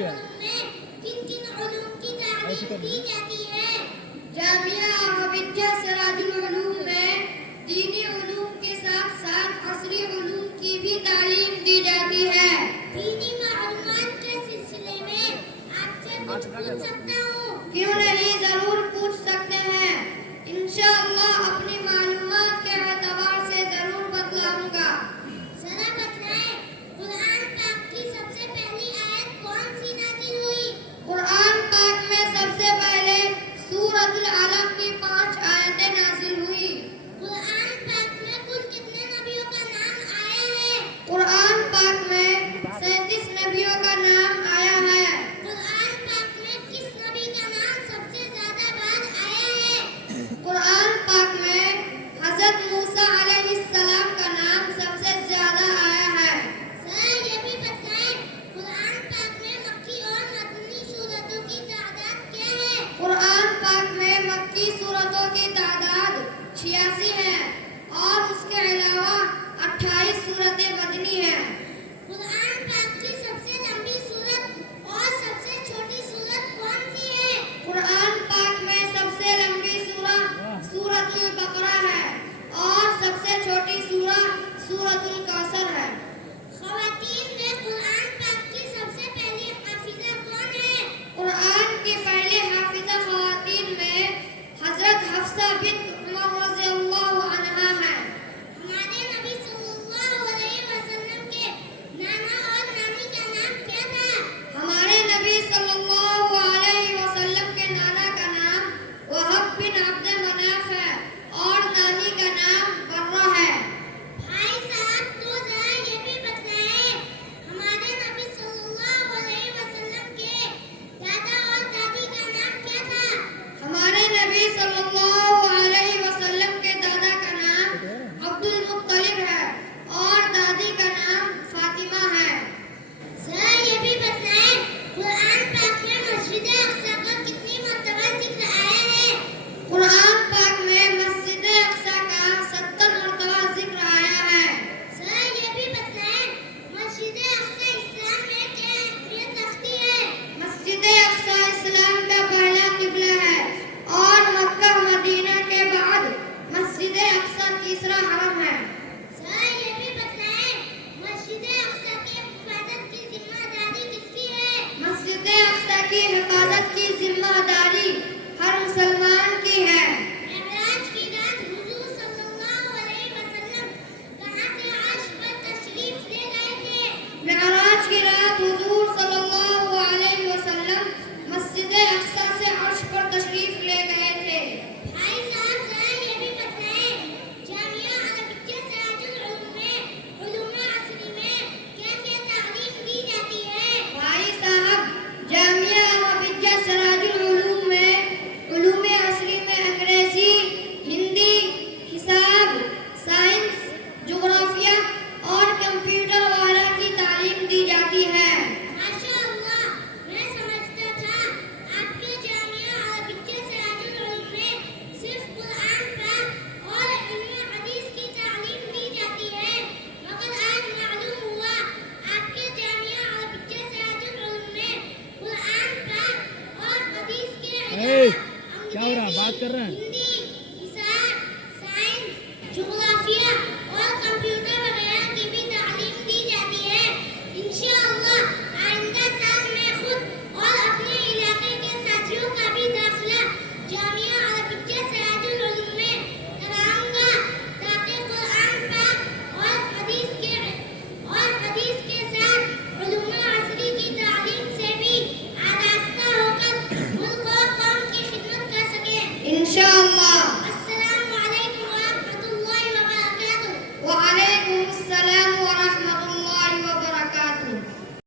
दिया। किन-किन उलूम की तालीम दी जाती है? जामिया अहमदिया सिराजुल उलूम में दीनी उलूम के साथ साथ असली उलूम की भी तालीम दी जाती है। दीनी मालूमात के सिलसिले में आपसे कुछ पूछ सकता हूँ? क्यों नहीं, जरूर पूछ सकते हैं। इंशाअल्लाह अपनी मालूमात के एतबार से जरूर बतलाऊंगा। जरा बताएं, कुरान पाक की सबसे पहली आयत कौन सी नाज़िल हुई? कुरान पाक में सबसे पहले सूरतुल अलक की 5 आयतें नाज़िल हुई। कुरान पाक में कुल कितने नबियों का नाम आया है? कुरान पाक में 37 नबियों का नाम आया है। कुरान पाक में किस नबी का नाम सबसे ज्यादा बार आया है? कुरान पाक में हजरत मूसा अलैहिस्सलाम का नाम सबसे ज्यादा आया है। सर ये भी बताएं, कुरान पाक में मक्की और मदनी सूरतों की तादाद क्या है? कुरान पाक में मक्की सूरतों की तादाद 86 है और उसके अलावा 28 सूरतें मदनी हैं। कुरान पाक की सबसे लंबी सूरत और सबसे छोटी सूरत कौन सी है? कुरान पाक में सबसे लंबी सूरत सूरतुल बकरा है और सबसे छोटी सूरत सूरतुल कौसर है। ख़वातीन में कुरान पाक की सबसे पहली हाफिज़ा कौन है? कुरान की पहली हाफिज़ा ख़वातीन में हजरत हफ्सा बिन्त उमर रज़ियल्लाहु अन्हा है। हमारे नबी सल्लल्लाहु अलैहि वसल्लम के नाना और नानी का नाम क्या था? हमारे नबी सल्लल्लाहु अलैहि वसल्लम के नाना का नाम वहब बिन अब्द मनाफ है और नानी का नाम बर्रा है। भाई साहब तो जरा ये भी बताएं, हमारे नबी सल्लल्लाहु अलैहि वसल्लम के दादा और दादी का नाम क्या था? हमारे नबी सल्लल्लाहु अलैहि वसल्लम के दादा का नाम अब्दुल मुत्तलिब है और दादी का नाम फातिमा है। जरा ये भी बताएं, कुरान पाक में मस्जिद अक्सा का कितनी मर्तबा जिक्र आया है? कुरान पाक में मस्जिद अक्सा का 70 मरतबा जिक्र आया है। जरा ये भी बताएं, मस्जिद अक्सा इस्लाम में क्या अहमियत रखती है? मस्जिद अक्सा इस्लाम का पहला किबला है और मक्का मदीना के बाद मस्जिद अक्सा तीसरा हरम है। जरा ये भी बताएं, मस्जिद अक्सा की हिफाजत की जिम्मेदारी किसकी है? मस्जिद अक्सा की हिफाजत की जिम्मेदारी हर मुसलमान की है। मेराज की रात हुजूर सल्लल्लाहु अलैहि वसल्लम कहाँ से अर्श पर तशरीफ ले गए थे? मेराज की रात हुजूर सल्लल्लाहु अलैहि वसल्लम मस्जिद अक्सा से अर्श पर तशरीफ ले गए थे। भाई साहब जरा ये भी बताएं, जामिया अहमदिया सिराजुल उलूम में उलूम असली में क्या-क्या तालीम दी जाती है? भाई साहब, जामिया अहमदिया सिराजुल उलूम में उलूम असली में अंग्रेजी, हिंदी, हिसाब, साइंस, जुग्राफिया और कंप्यूटर वगैरह की तालीम दी जाती है। माशाअल्लाह, मैं समझता था आपके जामिया अहमदिया सिराजुल उलूम में सिर्फ कुरान पाक और इल्म हदीस की तालीम दी जाती है, मगर आज मालूम हुआ आपके जामिया अहमदिया सिराजुल उलूम में कुरान पाक और हदीस के ए, अलावा क्या हो रहा है? बात कर रहे हैं।